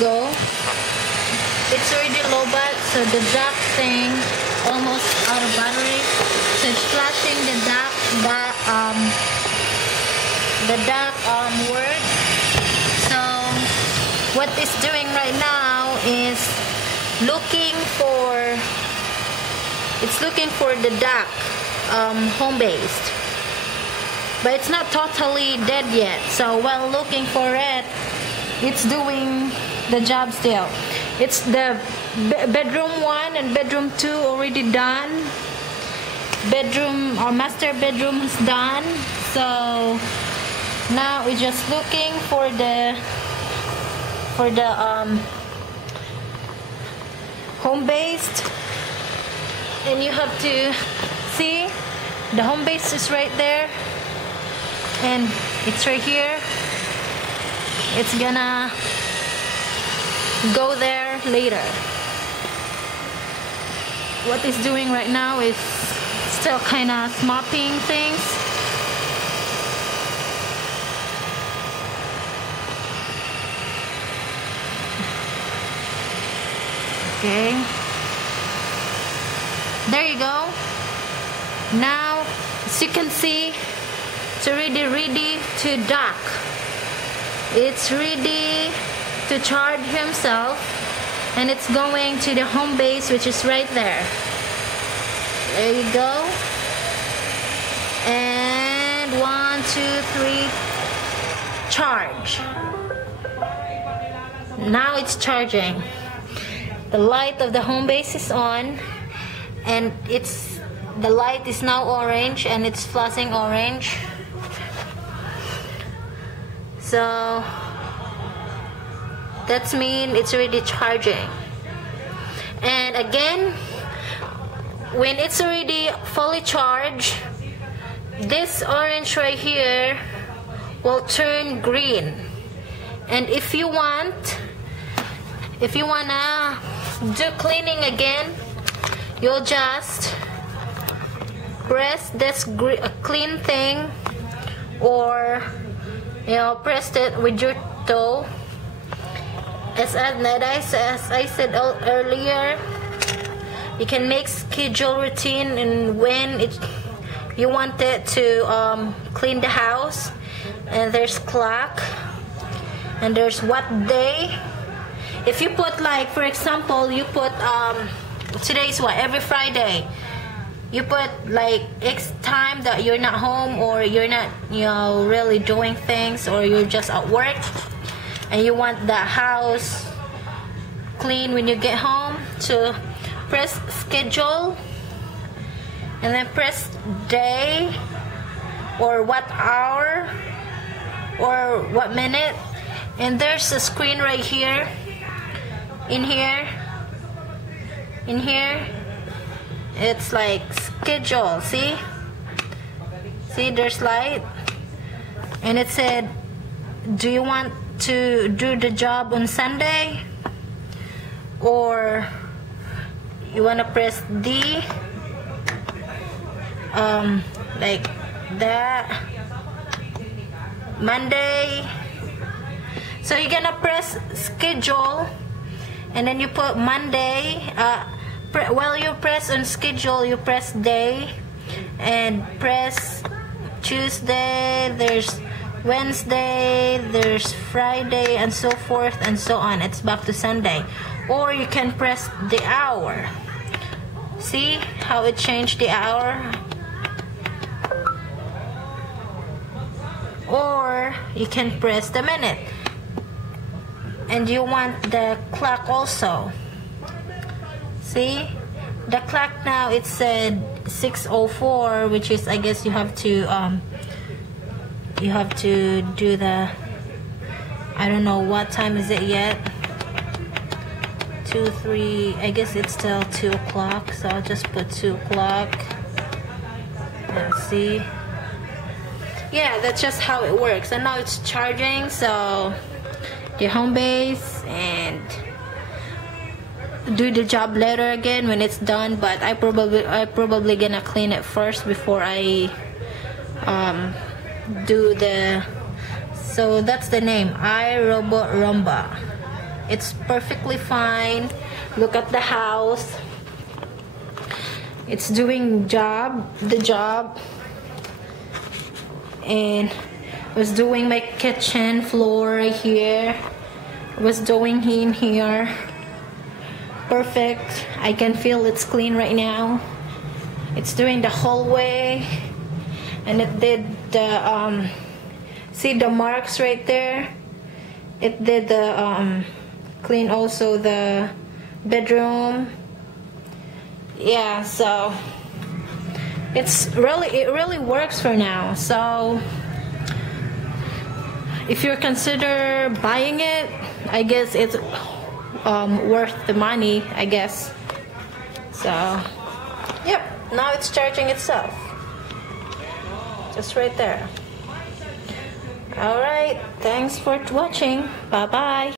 Go. It's already low bat, so the dock thing almost out of battery. So it's flashing the dock word. So what it's doing right now is looking for the dock home based. But it's not totally dead yet. So while looking for it, it's doing the job still. It's the bedroom 1 and bedroom 2 already done. Bedroom or master bedroom is done. So now we're just looking for the home based, and you have to see the home base is right there, and it's right here. It's gonna go there later. What it's doing right now is still kind of mopping things. Okay, there you go. Now, as you can see, it's already ready to dock. It's ready to charge himself, and it's going to the home base, which is right there. There you go. And 1, 2, 3, charge. Now it's charging. The light of the home base is on, and the light is now orange, and it's flashing orange. So that's mean it's already charging. And again, when it's already fully charged, this orange right here will turn green. And if you wanna do cleaning again, you'll just press this clean thing, or press it with your toe. As I said earlier, you can make schedule routine and when you want it to clean the house, and there's clock, and there's what day. If you put, like, for example, you put today's what, every Friday, you put like X time that you're not home, or you're not really doing things, or you're just at work, and you want the house clean when you get home. So press schedule, and then press day, or what hour, or what minute, and there's a screen right here. In here it's like schedule. See there's light, and it said, do you want to do the job on Sunday, or you want to press D, like that, Monday. So you're gonna press schedule, and then you put Monday. While you press on schedule, you press day, and press Tuesday, there's Wednesday, there's Friday, and so forth and so on. It's back to Sunday. Or you can press the hour. See how it changed the hour? Or you can press the minute. And you want the clock also. See? The clock now, it said 6:04, which is, I guess you have to do the, I don't know what time is it yet. 2, 3, I guess it's still 2 o'clock, so I'll just put 2 o'clock. Let's see. Yeah, that's just how it works. And now it's charging, so the home base, and do the job later again when it's done. But I probably gonna clean it first before I do the. So that's the name, Irobot roomba. It's perfectly fine. Look at the house. It's doing the job. And was doing my kitchen floor right here. Was doing in here. Perfect. I can feel it's clean right now. It's doing the hallway. And it did the see the marks right there? It did the clean also the bedroom. Yeah, so it really works for now. So if you're consider buying it, I guess it's worth the money, I guess. So yep, now it's charging itself. Just right there. Alright, thanks for watching. Bye bye.